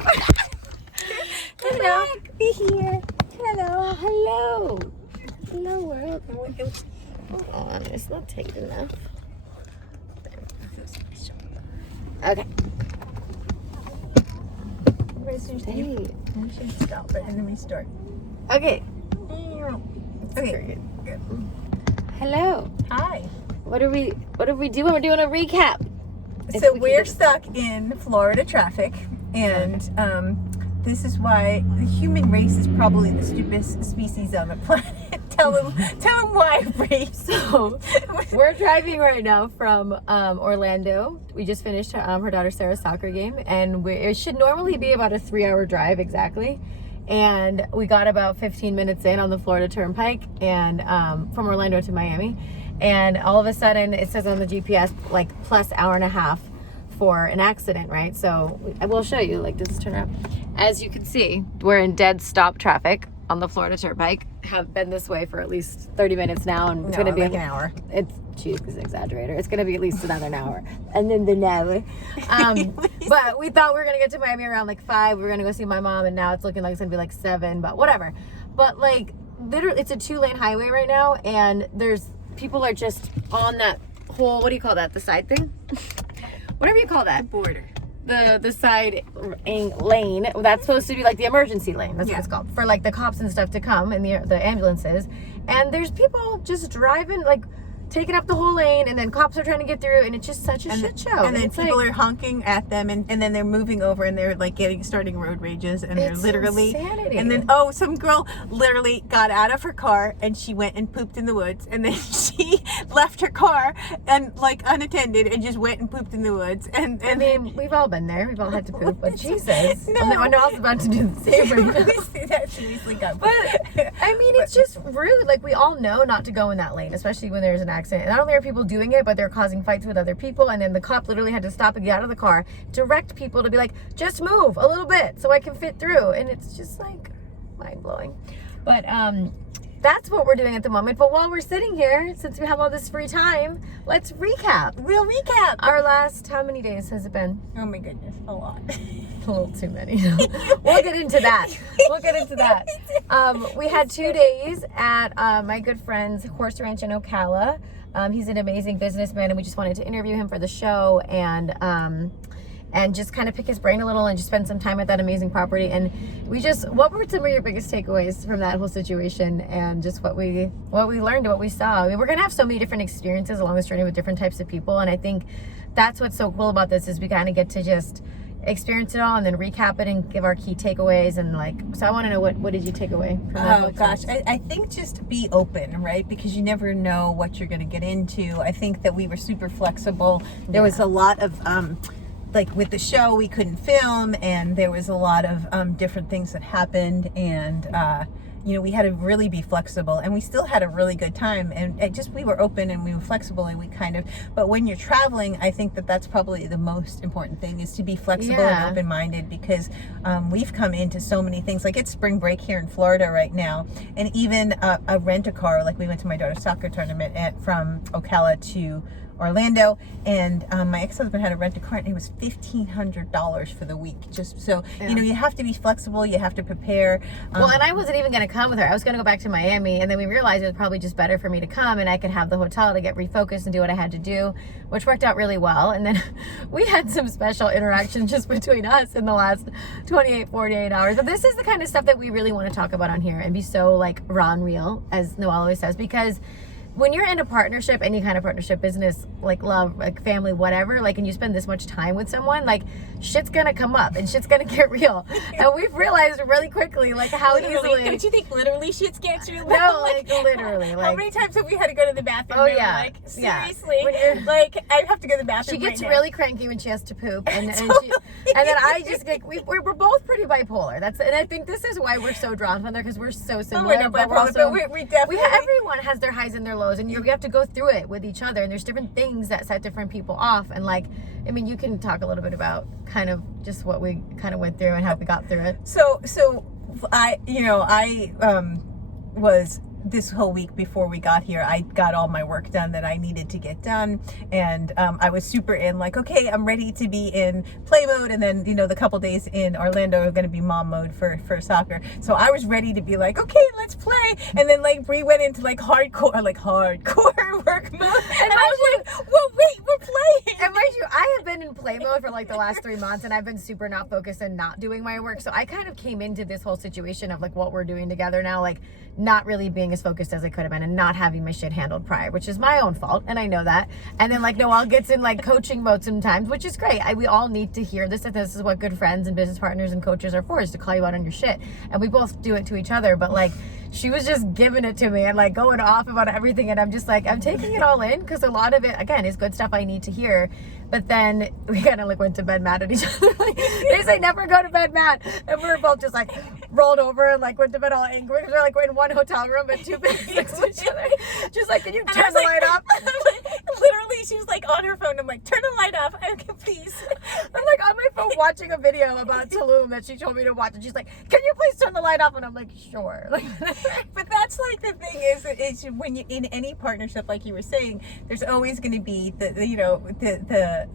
Hello. Hello. Be here. Hello. Hello. Hello, world. Hold on. It's not tight enough. Okay. Hey. We should stop it and then restart. Okay. Okay. Good. Hello. Hi. What are we doing? We're doing a recap. So we're stuck in Florida traffic, and this is why the human race is probably the stupidest species on the planet. Tell them why, Bri. So we're driving right now from Orlando. We just finished her daughter Sarah's soccer game, and it should normally be about a 3-hour drive exactly. And we got about 15 minutes in on the Florida Turnpike, and from Orlando to Miami. And all of a sudden, it says on the GPS, like, plus hour and a half for an accident, right? So I will show you, like, this turn around. As you can see, we're in dead stop traffic on the Florida Turnpike. Have been this way for at least 30 minutes now, and it's going to be like an hour. She's an exaggerator. It's going to be at least another hour, and then the hour. But we thought we were going to get to Miami around like 5. We were going to go see my mom, and now it's looking like it's going to be like 7. But whatever. But like, literally, it's a 2-lane highway right now, and people are just on that whole, what do you call that? The side thing? Whatever you call that. The border. The side lane. That's supposed to be like the emergency lane. That's what it's called. For like the cops and stuff to come, and the ambulances. And there's people just driving, like, taking up the whole lane, and then cops are trying to get through, and it's just such a shit show. And then people are honking at them, and then they're moving over, and they're like starting road rages, and they're literally insanity. And then some girl literally got out of her car, and she went and pooped in the woods, and then she left her car and like unattended and just went and pooped in the woods. And I mean, we've all been there. We've all had to poop, but Jesus, no. And I was about to do the same right now. That seriously got. But I mean, it's just rude. Like, we all know not to go in that lane, especially when there's an accident. And not only are people doing it, but they're causing fights with other people. And then the cop literally had to stop and get out of the car, direct people to be like, just move a little bit so I can fit through. And it's just like mind blowing. But that's what we're doing at the moment. But while we're sitting here, since we have all this free time, let's recap. We'll recap. Our last, how many days has it been? Oh my goodness, a lot. A little too many. We'll get into that. We had 2 days at my good friend's horse ranch in Ocala. He's an amazing businessman, and we just wanted to interview him for the show, and just kind of pick his brain a little and just spend some time at that amazing property. And what were some of your biggest takeaways from that whole situation, and just what we learned, what we saw? I mean, we're gonna have so many different experiences along this journey with different types of people, and I think that's what's so cool about this, is we kind of get to just experience it all and then recap it and give our key takeaways. And like, so I want to know, what did you take away from that? Oh gosh, I think just be open, right? Because you never know what you're going to get into. I think that we were super flexible. There was a lot of like with the show, we couldn't film, and there was a lot of different things that happened, and we had to really be flexible, and we still had a really good time, and we were open and we were flexible, and but when you're traveling, I think that that's probably the most important thing, is to be flexible and open-minded, because we've come into so many things. Like, it's spring break here in Florida right now, and even a rent-a-car, like we went to my daughter's soccer tournament from Ocala to Orlando, and my ex-husband had to rent a car, and it was $1,500 for the week. Just so you have to be flexible, you have to prepare. Well, and I wasn't even going to come with her. I was going to go back to Miami, and then we realized it was probably just better for me to come, and I could have the hotel to get refocused and do what I had to do, which worked out really well. And then we had some special interactions just between us in the last 48 hours. But this is the kind of stuff that we really want to talk about on here and be so like raw and real, as Noelle always says, because when you're in a partnership, any kind of partnership, business, like love, like family, whatever, like, and you spend this much time with someone, like, shit's gonna come up and shit's gonna get real. And we've realized really quickly, like, how easily. Don't you think literally shit gets real? No, like literally. Like, how many times have we had to go to the bathroom? Oh yeah. Like, seriously. Yeah. Like, I have to go to the bathroom. She gets right really cranky when she has to poop, and then I just get. We're both pretty bipolar. And I think this is why we're so drawn to her, because we're so similar. We're not bipolar, but we definitely. Everyone has their highs and their lows, and you have to go through it with each other, and there's different things that set different people off. And like, I mean, you can talk a little bit about kind of just what we kind of went through and how we got through it. So I was this whole week before we got here, I got all my work done that I needed to get done. And I was super in like, okay, I'm ready to be in play mode. And then, the couple days in Orlando are going to be mom mode for soccer. So I was ready to be like, okay, let's play. And then like Bri went into like hardcore work mode. And I was like, well, wait, we're playing. And mind you, I have been in play mode for like the last 3 months, and I've been super not focused and not doing my work. So I kind of came into this whole situation of like what we're doing together now, like not really being as focused as I could have been and not having my shit handled prior, which is my own fault. And I know that. And then like Noelle gets in like coaching mode sometimes, which is great. We all need to hear this. And this is what good friends and business partners and coaches are for, is to call you out on your shit. And we both do it to each other. But like, she was just giving it to me and like going off about everything. And I'm just like, I'm taking it all in, because a lot of it, again, is good stuff I need to hear. But then we kind of like went to bed mad at each other. Like, they say never go to bed mad. And we were both just like rolled over and like went to bed all angry, because we're like in one hotel room but 2 beds next to each other. Just like, can you turn the light off? Literally, she was like on her phone. I'm like, turn the light off. Okay, please. I'm like on my phone watching a video about Tulum that she told me to watch, and she's like, can you please turn the light off? And I'm like, sure. Like, but that's like the thing is when you in any partnership, like you were saying, there's always going to be the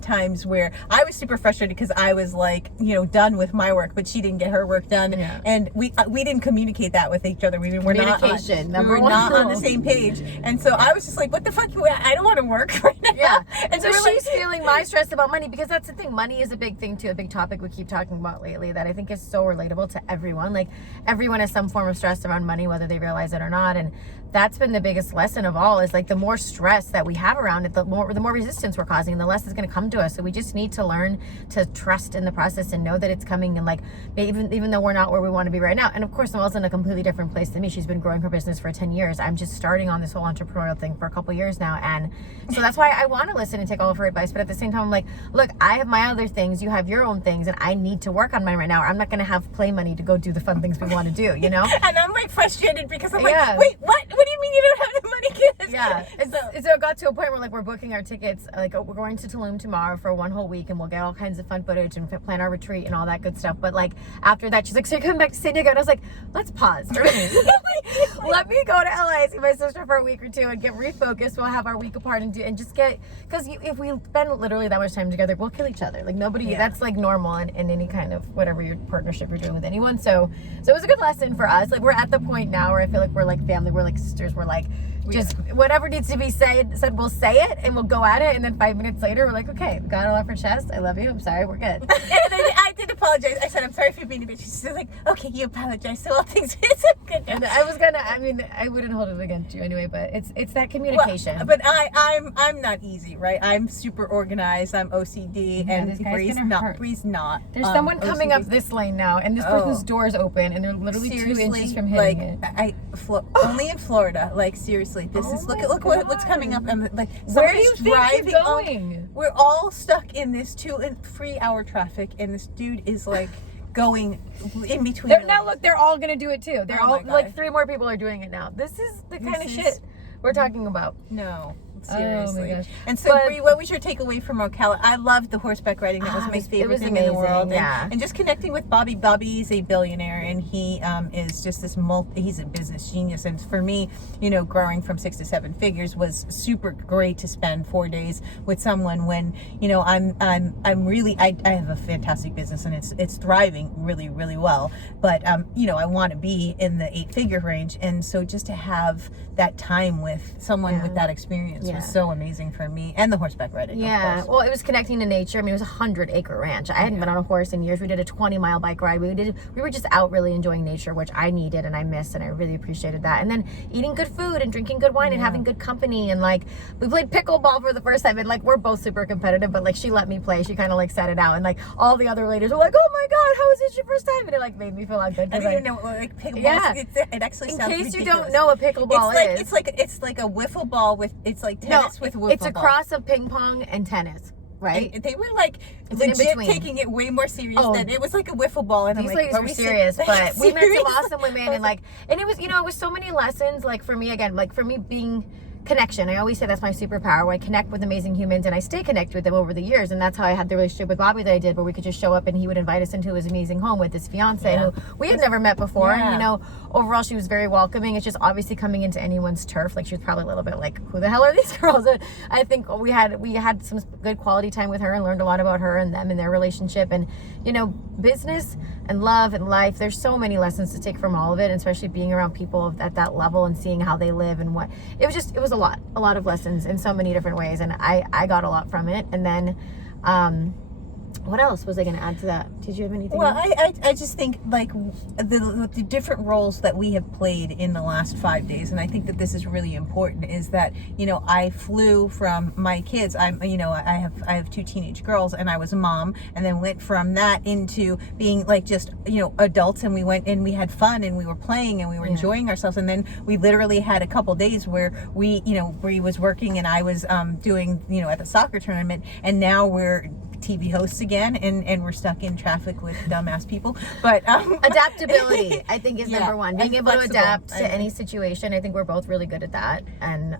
times where I was super frustrated because I was like, done with my work, but she didn't get her work done. Yeah. And we didn't communicate that with each other. We were not on the same page. And so I was just like, what the fuck? I don't want to work right now. yeah. And So we're she's feeling my stress about money, because that's the thing. Money is a big thing too, a big topic we keep talking about lately that I think is so relatable to everyone. Like, everyone has some form of stress around money, whether they realize it or not. And that's been the biggest lesson of all, is like the more stress that we have around it, the more resistance we're causing, and the less it's going to come to us. So we just need to learn to trust in the process and know that it's coming. And like, even though we're not where we want to be right now. And of course, Noelle's in a completely different place than me. She's been growing her business for 10 years. I'm just starting on this whole entrepreneurial thing for a couple years now. And so that's why I want to listen and take all of her advice. But at the same time, I'm like, look, I have my other things. You have your own things. And I need to work on mine right now. I'm not going to have play money to go do the fun things we want to do, And I'm like frustrated because I'm like, wait, what? What do you mean you don't have the money, kids? Yeah. And so it got to a point where like we're booking our tickets. Like, we're going to Tulum tomorrow for 1 whole week, and we'll get all kinds of fun footage and plan our retreat and all that good stuff. But like after that, she's like, so you're coming back to San Diego? And I was like, let's pause. Let me go to LA, see my sister for a week or two and get refocused. We'll have our week apart and just get, because if we spend literally that much time together, we'll kill each other. Like nobody, that's like normal in any kind of whatever your partnership you're doing with anyone. So it was a good lesson for us. Like, we're at the point now where I feel like we're like family, we're like sisters, we're like, just whatever needs to be said, we'll say it and we'll go at it. And then 5 minutes later, we're like, okay, we got it all off our chest. I love you. I'm sorry. We're good. And I did apologize. I said, I'm sorry for being a bitch. She's like, okay, you apologize. So all things it's good. And I wouldn't hold it against you anyway, but it's that communication. Well, but I'm not easy, right? I'm super organized. I'm OCD, and Bri's not. There's someone coming up this lane now, and this person's door is open, and they're literally 2 inches from hitting it. Only in Florida. Like, seriously, this is look what's coming up, and like, where do you think you're going? We're all stuck in this 2 and 3 hour traffic, and this dude is like going in between. Now look, they're all gonna do it too. They're all like 3 more people are doing it now. This is the kind of shit we're talking about. No. Seriously. Oh my gosh. And so, Bri, what was your takeaway from Ocala? I loved the horseback riding. That was my favorite thing in the world. And just connecting with Bobby. Bobby's a billionaire, and he is just this he's a business genius. And for me, growing from 6 to 7 figures was super great to spend 4 days with someone when, I'm really, I have a fantastic business, and it's thriving really, really well. But, I want to be in the 8-figure range. And so just to have that time with someone with that experience was so amazing for me, and the horseback riding. Yeah, well, it was connecting to nature. I mean, it was a 100-acre ranch. I hadn't been on a horse in years. We did a 20-mile bike ride. We were just out really enjoying nature, which I needed and I missed, and I really appreciated that. And then eating good food and drinking good wine and having good company, and like we played pickleball for the first time, and like we're both super competitive, but like she let me play. She kind of like set it out, and like all the other ladies were like, "Oh my god, how is this your first time?" And it like made me feel good. I didn't even know like pickleball. Yeah, it actually sounds ridiculous. In case you don't know what pickleball is, it's like a wiffle ball with tennis with wiffle ball. It's a cross of ping pong and tennis. Right? And they were like legit taking it way more serious than it was like a wiffle ball. And these I'm ladies like, were serious, but we met some awesome women, and like, and it was so many lessons. Like for me, again, like for me being connection. I always say that's my superpower. I connect with amazing humans, and I stay connected with them over the years. And that's how I had the relationship with Bobby that I did, where we could just show up and he would invite us into his amazing home with his fiance, who we had never met before. Yeah. And, you know, overall, she was very welcoming. It's just obviously coming into anyone's turf. Like, she was probably a little bit like, who the hell are these girls? And I think we had some good quality time with her and learned a lot about her and them and their relationship. And, you know, business and love and life, there's so many lessons to take from all of it, and especially being around people at that level and seeing how they live and what it was a lot of lessons in so many different ways, and I got a lot from it. And then what else was I going to add to that? Did you have anything Well, else? I just think like the different roles that we have played in the last 5 days, and I think that this is really important, is that, you know, I flew from my kids. I have 2 teenage girls, and I was a mom, and then went from that into being like just, you know, adults, and we went and we had fun and we were playing and we were enjoying ourselves. And then we literally had a couple days where we, you know, Bri was working and I was doing, you know, at the soccer tournament, and now we're TV hosts again, and we're stuck in traffic with dumbass people. But Adaptability, I think, is number one. Being able to flexible. adapt to any situation. I think we're both really good at that. And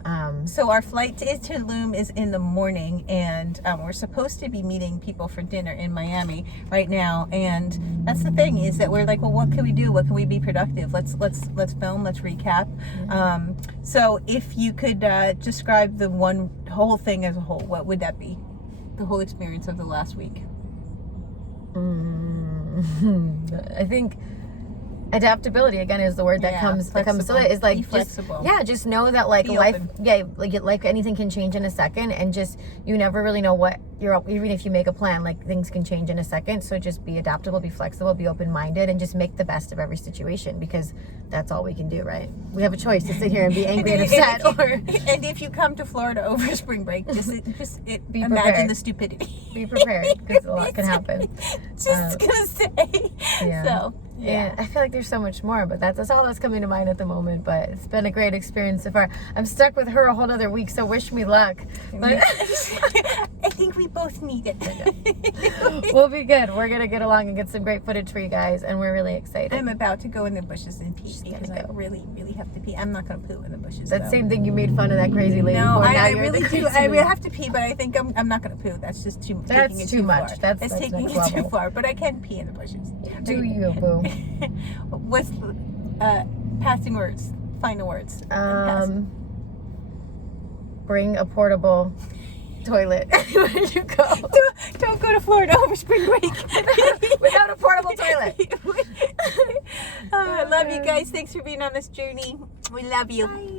so our flight to Tulum is in the morning, and we're supposed to be meeting people for dinner in Miami right now. And that's the thing, is that we're like, well, what can we do? What can we be productive? Let's film. Let's recap. So if you could describe the whole thing as a whole, what would that be? The whole experience of the last week. I think adaptability again is the word that comes to it. Is like, be flexible. Just know that like Be life, open. like anything can change in a second, and just you never really know what even if you make a plan, like things can change in a second. So just be adaptable, be flexible, be open-minded, and just make the best of every situation, because that's all we can do, right? We have a choice to sit here and be angry and upset, and if you come to Florida over spring break, just be imagine prepared. the stupidity. Be prepared, because a lot can happen. Just gonna say. Yeah. So. Yeah, I feel like there's so much more, but that's all that's coming to mind at the moment. But it's been a great experience so far. I'm stuck with her a whole other week, so wish me luck. But I think we both need it. we'll be good. We're gonna get along and get some great footage for you guys, and we're really excited. I'm about to go in the bushes and pee because I really, really have to pee. I'm not gonna poo in the bushes. That same thing you made fun of that crazy lady No, for. I really do. I really have to pee, but I think I'm not gonna poo. That's just too. That's taking it too much. Far. That's taking next it level. too far. But I can pee in the bushes. Do you, boo? What's passing words? Final words. Bring a portable toilet where you go. Don't go to Florida over spring break without a portable toilet. I love you guys. Thanks for being on this journey. We love you. Bye.